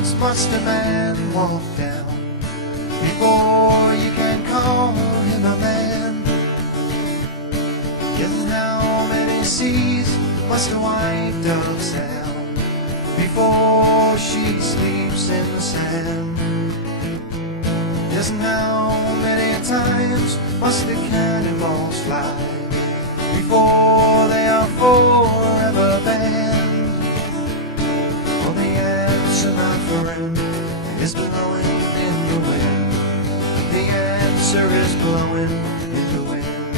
roads must a man walk down before you can call him a man? Yes, and how many seas must a white dove sail before she sleeps in the sand? Yes, and how many times must the cannonballs fly before they are forever banned? Well, the answer, my friend, is blowing in the wind. The answer is blowing in the wind.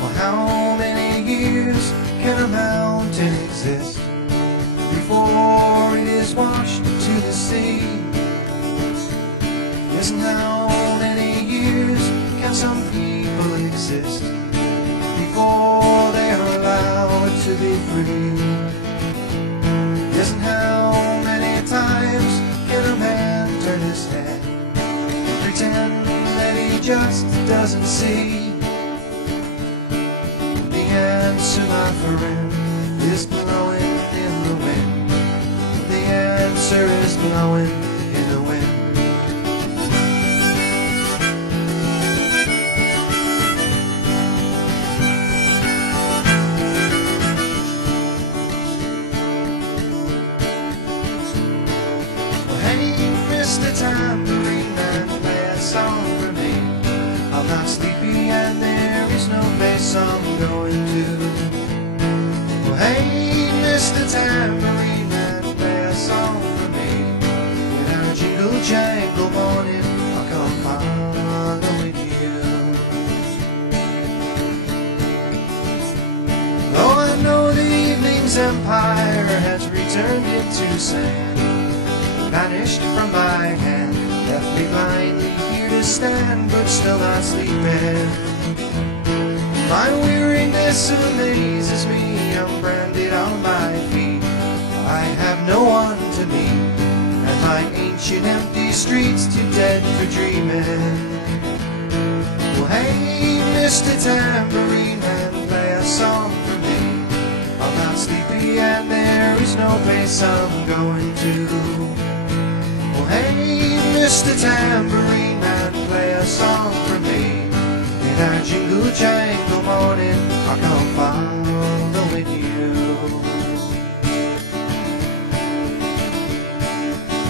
Well, how many years can a mountain exist before it is washed to the sea? Yes, and how many years can some people exist before they are allowed to be free? Yes, and how many times can a man turn his head and pretend that he just doesn't see? The answer, my friend, is blowing in the wind. The answer is blowing in the wind. Mr. Tambourine Man, play a song for me. I'm not sleepy and there is no place I'm going to. Well, hey, Mr. Tambourine Man, play a song for me. In our jingle jangle morning, I'll come following you. Though I know the evening's empire has returned into sand, vanished from my hand, left me blindly here to stand, but still not sleeping. My weariness amazes me, I'm branded on my feet. I have no one to meet, and my ancient empty streets too dead for dreaming. Well, hey, Mr. Tambourine Man, play a song for me. I'm not sleepy and there is no place I'm going to. Hey, Mr. Tambourine Man, play a song for me. In our jingle jangle morning, I'll come following you.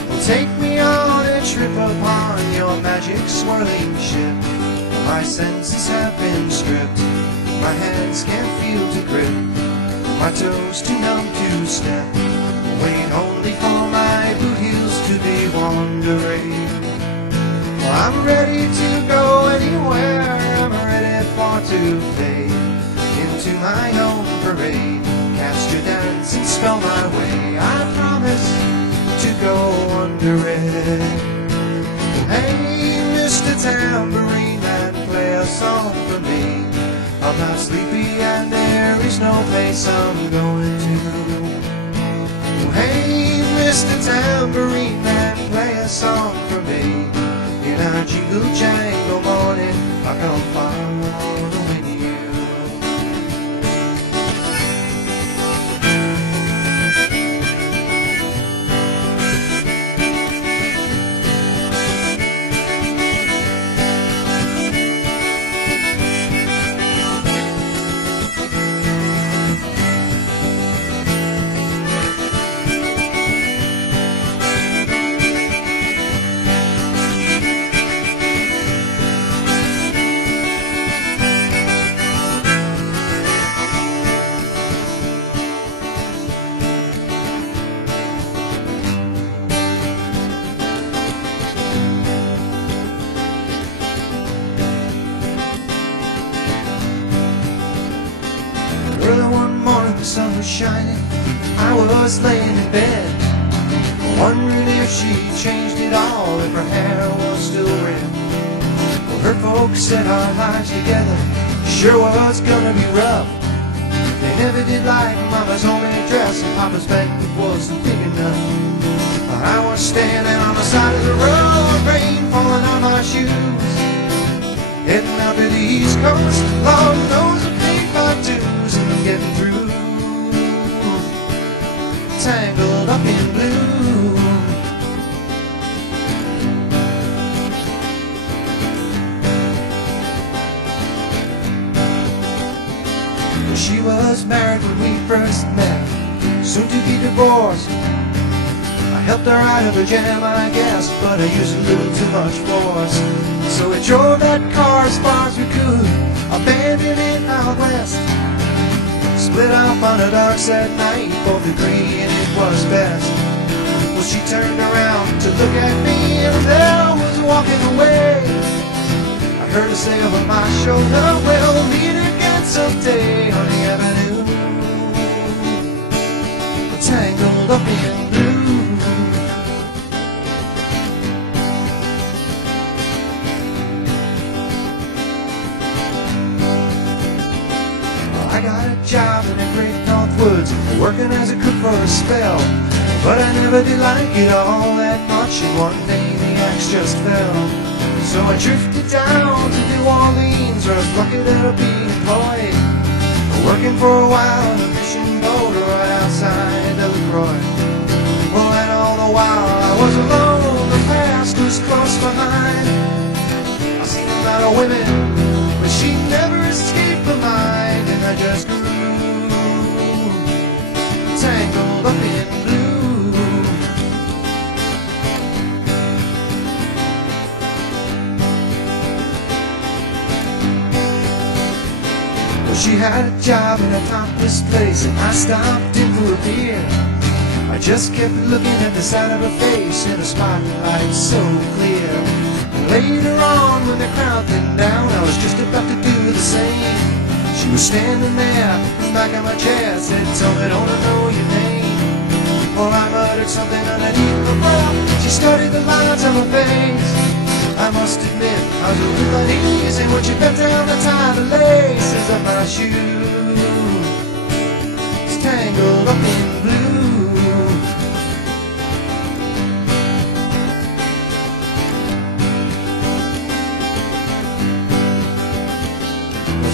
Well, take me on a trip upon your magic swirling ship. My senses have been stripped, my hands can't feel to grip, my toes too numb to step. Wait only for my boot heels to be wandering. Well, I'm ready to go anywhere, I'm ready for to fade into my own parade, cast your dance and spell my way. I promise to go under it. Hey, Mr. Tambourine Man, play a song for me. I'm not sleepy and there is no place I'm going to. Hey, Mr. Tambourine Man, play a song for me. In our jingle jangle morning, I'll come following you. Early one morning the sun was shining, I was laying in bed, wondering if she changed it all, if her hair was still red. Well, her folks said our lives together sure was gonna be rough. They never did like Mama's homemade dress, and Papa's banquet wasn't big enough. I was standing on the side of the road, rain falling on my shoes, heading up to the East Coast. Lord knows I paid my dues and getting through. tangled up in blue. She was married when we first met, soon to be divorced. I helped her out of her jam, I guess, but I used a little too much force. So we drove that car as far as we could, abandoned it out west. Split off on a dark sad night, both agreeing it was best. Well, she turned around to look at me, and there was walking away. I heard her say over my shoulder, we'll meet again someday on the avenue, tangled up in blue. I got a job in the great North Woods, working as a cook for a spell. But I never did like it all that much, and one day the axe just fell. So I drifted down to New Orleans, where I was lucky to be employed, working for a while on a fishing boat right outside Delacroix. Well, and all the while I was alone, the past was close behind. I seen a lot of women, but she never escaped my mind, and I just grew tangled up in blue. Well, she had a job in a topless place, and I stopped in for a beer. I just kept looking at the side of her face in a spotlight so clear. Later on, when the crowd thinned down, I was just about to do the same. She was standing there in the back of my chair, said, "Tell me, don't I know your name?" Well, I muttered something underneath my breath. She studied the lines on my face. I must admit, I was a little uneasy when she bent down to tie the laces of my shoe. It's tangled up in blue.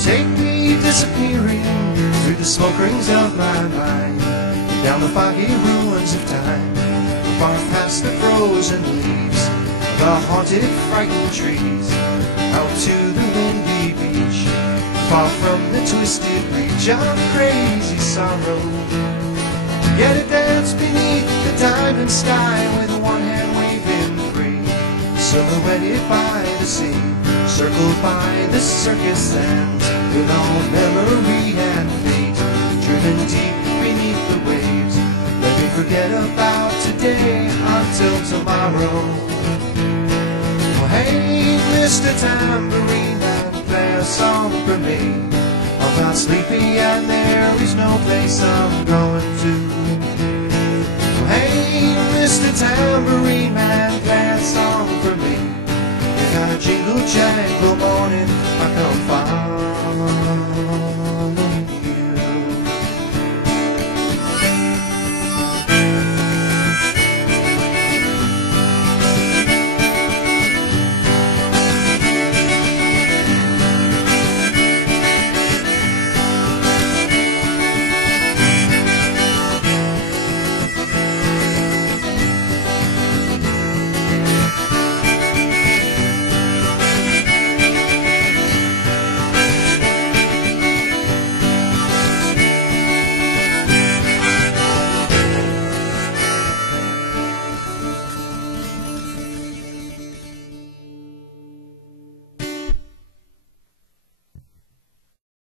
Take me disappearing through the smoke rings of my mind, down the foggy ruins of time, far past the frozen leaves, the haunted, frightened trees, out to the windy beach, far from the twisted reach of crazy sorrow. Get a dance beneath the diamond sky with one hand waving free, silhouetted by the sea, circled by the circus sands, with all memory and fate driven deep beneath the waves. Let me forget about today until tomorrow. Oh, hey, Mr. Tambourine Man, play a song for me. I'm not sleepy and there is no place I'm going to. Oh, hey, Mr. Tambourine Man, play a song for me. In a jingle jangle morning I come fire.